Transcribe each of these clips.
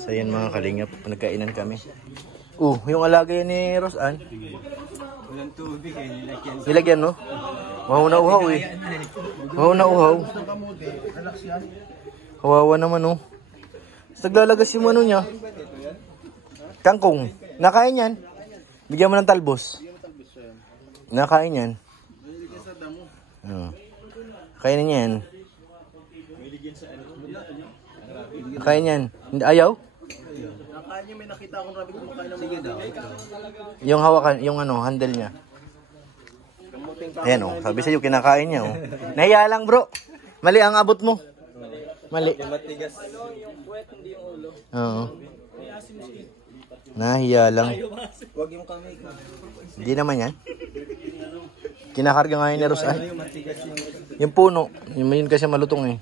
So yan mga kalingap, nagkainan kami. Yung alaga yan ni Rosan. Walang tubig eh, Nilagyan no? Wow na uhaw eh. Wow na uhaw. Kawawa naman oh. Naglalagas yung ano niya. Kangkong. Nakain yan. Bigyan mo ng talbos. Nakain yan. Kainin niya yan. Nakain yan. Ayaw? Nakain niya, may nakita akong rabbit kumakain ng sige daw. Yung hawakan, yung ano, handle niya. Ayan oh, sabi sa'yo, kinakain niya oh. Nahiya lang bro. Mali ang abot mo. Mali. Matigas yung puwet, hindi yung ulo. Oo. Nahiya lang. Huwag yung kamay. Hindi naman yan. Kinakarga nga yun ni Rosan. Yung matigas Yung puno, yun kasi malutong eh.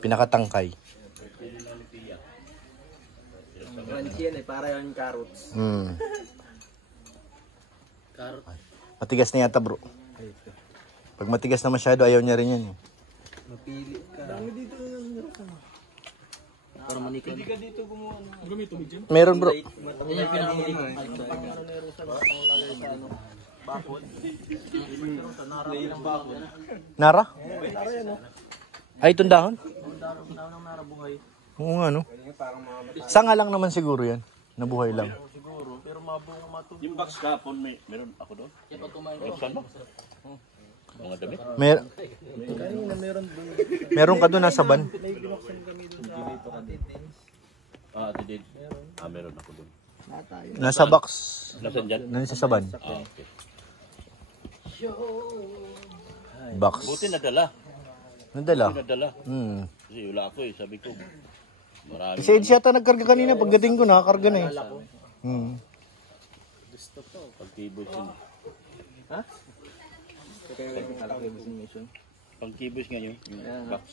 Pinakatangkay. crunchy yan eh, para yung carrots. Carrot. Matigas na yata bro. Pag matigas na masyado, ayaw niya rin yan eh. Mapili ka. Dami dito yung para manikad. Hindi ka dito gumawa ng gamito mo dyan? Meron bro. Yan yung pinakamulikad. Bakod. Nara? Nara yan o. Ay, itong dahon? Dahon ng nara buhay. Oo nga no. Sanga lang naman siguro yan. Nabuhay lang. Siguro, pero mabunga matubig. Yung box kapon, meron ako doon. Kaya pag kumain Saan ba? Mga damit? kanina meron doon. Meron ka doon nasa ban. May binuksan kami doon sa Atitins. Atidid. Meron ako doon. Nasa box. Nasaan dyan? Nasa saban. Okay. Box. Buti nadala. Nadala. Buti nadala. Kasi wala ako eh, sabi ko. Marami. Si Ed yata nagkarga kanina. Pagdating ko, nakakarga na eh. Gusto ko. Pagkibos yun. Ha? Pagkibos nga yun. Yung box.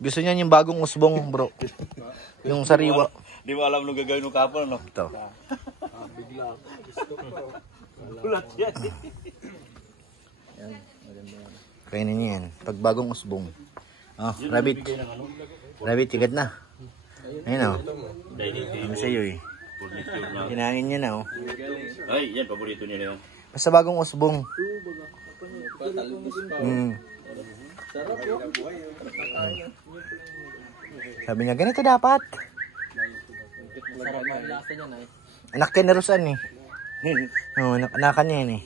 Gusto niya yung bagong usbong bro. Yung sariwa. Di mo alam nung gagawin ng kapon, no? Ito. Bigla ako. Gusto ko. Ulat yan. Yan, maganda yan. Kainin niya yan. Pag bagong usbong. Oh, rabbit. Rabbit, tigat na. Ayun oh. Ano sa'yo eh. Kinain niya na oh. Ay, yan, paborito niya na yun. Basta bagong usbong. Patalbos pa. Sarap yun. Sabi niya, ganito dapat. Sarap ang lasa niya na eh. Anak ka ni Rosan eh. Oo, anak niya yan eh.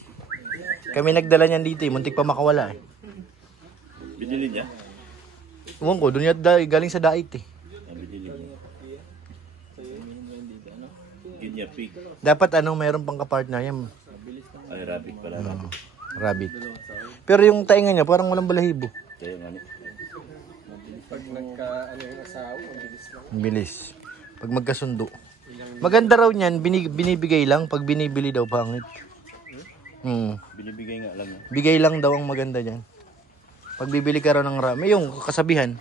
Kami nagdala niyan dito eh. Muntik pa makawala eh. Binili niya? Ewan ko, doon yan galing sa dait eh. Binili niya. Ginya pig. Dapat mayroon pang kapartner yan. Ay, rabbit pala. Rabbit. Pero yung tainga niya parang walang balahibo. Kaya nga Pag nagka, yung asawa, mabilis lang. Ang bilis. Pag magkasundo. Maganda raw niyan, binibigay lang. Pag binibili daw, pangit. binibigay nga lang. Bigay lang daw ang maganda niyan. Pag bibili ka raw ng rami, yung kasabihan.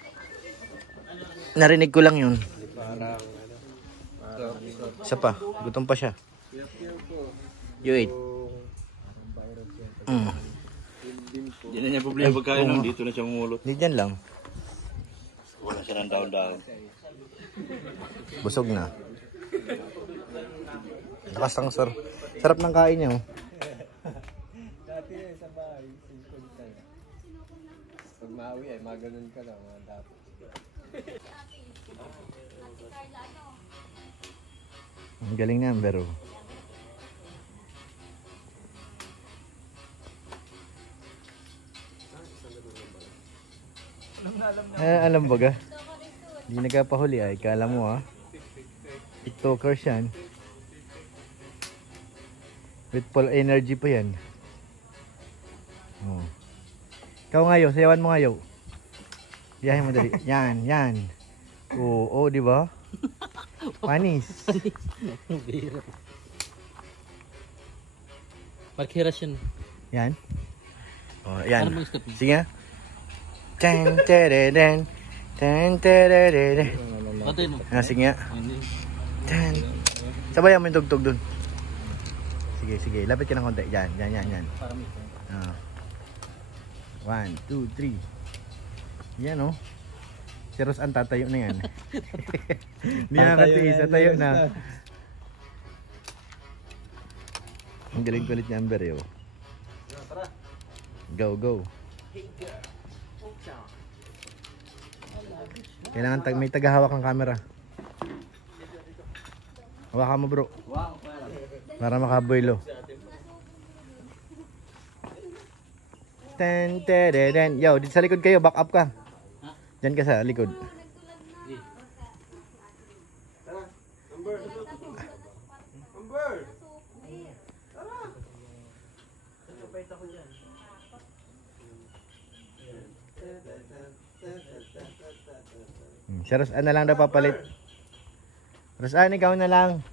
Narinig ko lang yun. Parang, Isa pa, gutom pa siya. You eat. Yan na niya problema pagkain nung dito na siya mumulot. Hindi dyan lang. Wala siya ng daon-daon. Busog na. Lakas ang sarap ng kain niya. Oh. dati sa bahay, singkod ka na. Pag maawi ay maganon ka lang, mga dapat. Ang galing na, pero alam ba ga? Hindi nagkapahuli ay. Kala mo ha? TikTokers yan. With full energy pa yan. Oh. Ikaw ngayon, sayawan mo ngayon. Biyahin mo dali. Yan, yan. Oo, di ba? Panis. Markiras yan. Yan. Oh, yan. Ano step? Sige nga. Tan tereren. Tan tereren. Patay mo. Sige nga. Tan. Sabayan mo yung tugtog dun. Sige, sige. Lapit ka ng konti. Yan, yan, yan, yan. Ah. 1, 2, 3. Yan oh. Si Rosan tatayo na yan. Hindi nakakatiis, tatayo na. Ang galing kulit ni Amber yo. Go, go. Kailangan may tagahawak ng camera. Hawakan mo bro. Para makaboylo. Ten, ten, ten. Yo, dito sa likod kayo, back up ka. Diyan ka sa likod. Si Rosan na lang daw papalit. Rosan, ikaw na lang.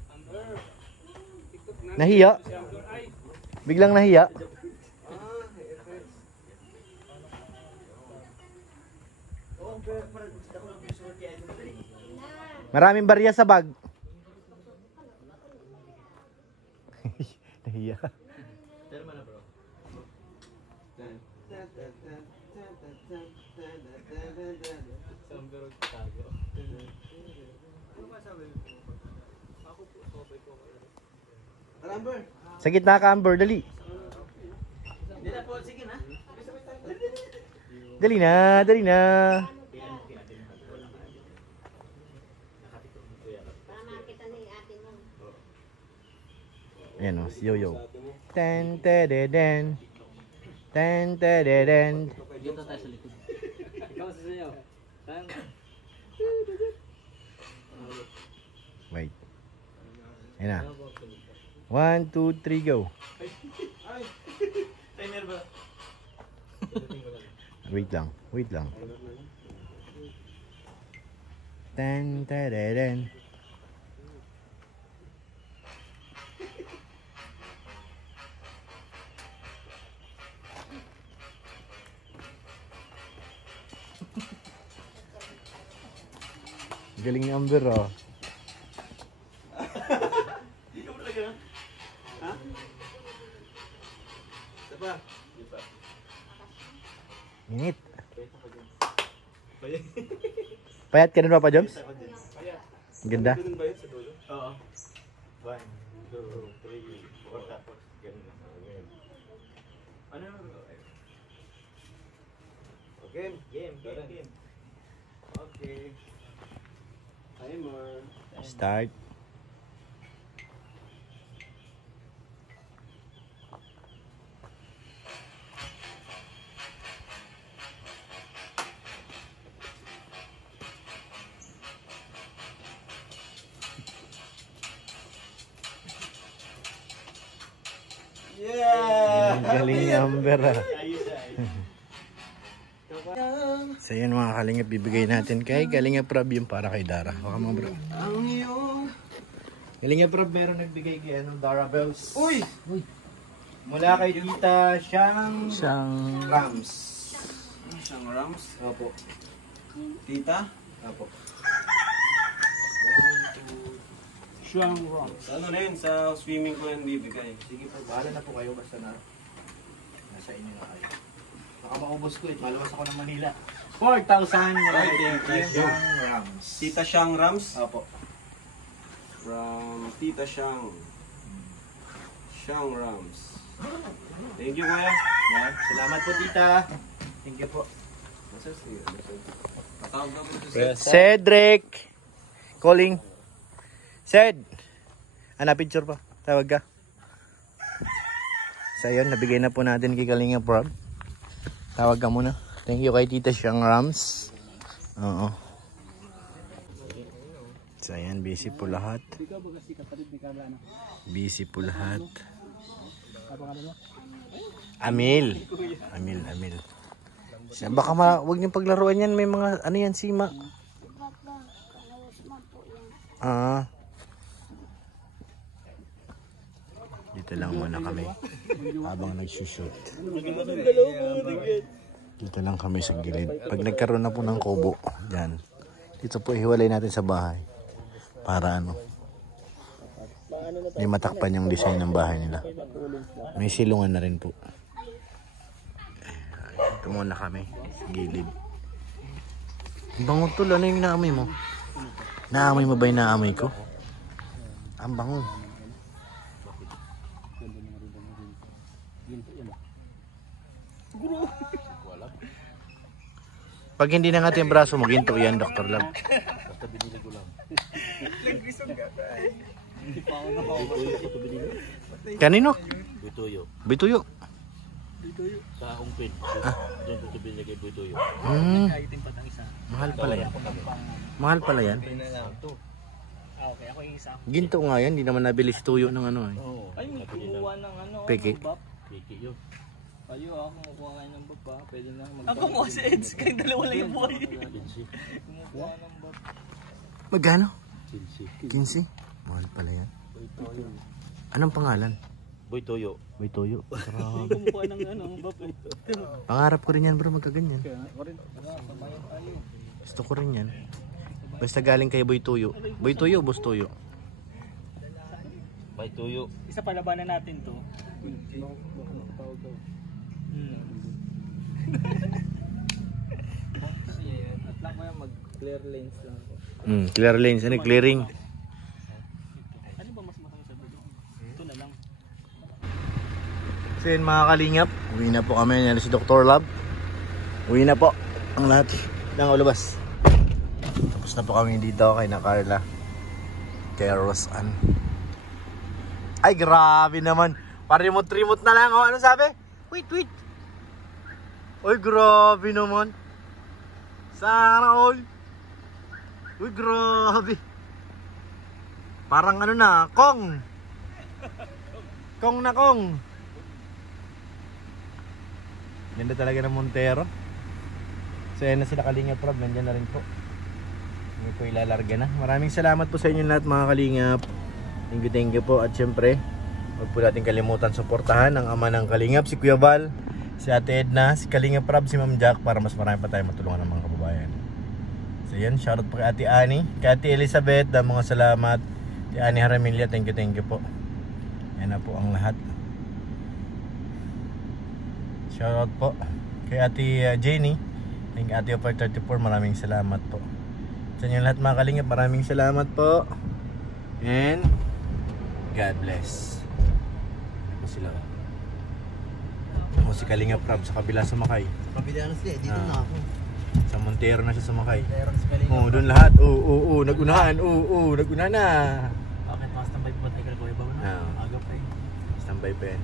Nahiya. Biglang nahiya. Maraming barya sa bag. Nahiya. Sa gitna ka, Amber, dali. Dali na, dali na. Ayan o, si Yoyo. Ten, ten, ten. Ten, ten, ten. Dito tayo sa likod. Ikaw sa sayo. Wait. Ayan na. 1, 2, 3, go. Wait lang, wait lang. Ten, ten, ten. Galing ni Amber ah. Minit. Payat ka rin ba pa, Joms? Ganda. Oo. 1, 2, 3, 4 tapos ganun na. Ano naman? Game. Okay. Timer. Start. Yeah! Galing ni Amber ah. Ayos. So yun mga kalingap, bibigay natin kay Kalingap Rob yung para kay Dara. Baka mga bro. Ang iyong... Kalingap Rob meron nagbigay kay Dara Bells. Uy! Mula kay Tita Siyang Rams. Siyang Rams. Opo. Tita? Opo. Siyang Rams. Ano na yun? Sa swimming ko yan bibigay. Sige po, bahala na po kayo basta na nasa inyo na kayo. Baka maubos ko malawas ako ng Manila. 4,000 mula kay Tita Siyang Rams. Tita Siyang Rams? Opo. From Tita Siyang. Siyang Rams. Thank you, kuya. Yan. Salamat po, Tita. Thank you po. Tatawag na po sa Cedric! Calling. Ced! Picture pa. Tawag ka. So yun, nabigay na po natin kay Kalingap Rob. Tawag ka muna. Thank you kay Tita Siyang Rams. Oo. So ayan, busy po lahat. Busy po lahat. Amil. Baka wag niyong paglaruan yan. May mga ano yan, sima. Dito lang muna kami habang nagsushoot. Dito lang kami sa gilid. Pag nagkaroon na po ng kubo, dyan. Dito po ihiwalay natin sa bahay. Para ano, may matakpan yung design ng bahay nila. May silungan na rin po. Dito muna kami sa gilid. Bango tol, ano yung naamoy mo? Naamoy mo ba yung naamoy ko? Ang bango. Pag hindi na yung braso mo, ginto yan, Dr. Lab. Kanino? Butuyo. Bituyo. Sa Ungpin. Doon ko tubili kay Butuyo. Mahal pala yan. Mahal pala yan. Okay, ako yung isa. Ginto nga yan, hindi naman nabili si tuyo ng ano eh. Ay, may kumuha ng ano. Peke. Kiki yun. Ayo, ako kumukuha kayo ng baba. Pwede na mag- Ako kumuha si Eds. Kayong dalawa lang yung boy. Kumukuha ng baba. Magkano? 15. 15? Mahal pala yan. Anong pangalan? Butuyo. Bituyo. Kumukuha ng ano, baba. Pangarap ko rin yan bro, magkaganyan. Gusto ko rin yan. Basta galing kay Boy Tuyo. Boy Tuyo, Boss Tuyo. Butuyo. Isa palabanan natin to. At lang ko yan, mag-clear lanes lang ako. Clear lanes, ano clearing. Ano ba mas matang sa dulo? Ito na lang. So yun mga kalingap, uwi na po kami. Yan si Dr. Lab. Uwi na po ang lahat ng ulabas. Tapos na po kami dito kay na Carla, kay Rosan. Ay grabe naman, pa-remote na lang. Oh, ano sabi? Wait. Uy grabe naman. Sana all. Uy grabe. Parang ano na, Kong na Kong. Ganda talaga ng Montero. So yan na sila Kalingap Rob, nandiyan na rin po. Hindi po ilalarga na. Maraming salamat po sa inyo lahat mga Kalingap. Thank you po. At syempre, huwag po natin kalimutan suportahan ang ama ng Kalingap, si Kuya Val, si Ate Edna, si Kalingap Rob, si Ma'am Jack, para mas marami pa tayo matulungan ng mga kababayan. So yan, shoutout po kay Ate Annie, kay Ate Elizabeth, mga salamat. Kay Annie Haramilya, thank you po. Yan na po ang lahat. Shoutout po kay Ate Jenny, thank you Ate Opar 34, maraming salamat po. Sa inyo lahat mga Kalingap, maraming salamat po. And God bless. Ano sila? Ako si Kalingap Rob sa kabila sumakay. Kabila na sila, dito na ako. Sa Montero na siya sumakay. Oo, doon lahat. Oo, nagunahan. Oo, nagunahan na. Bakit mas tambay pa tayo kay Kuya Baw na? Aga pa eh. Standby pa yan.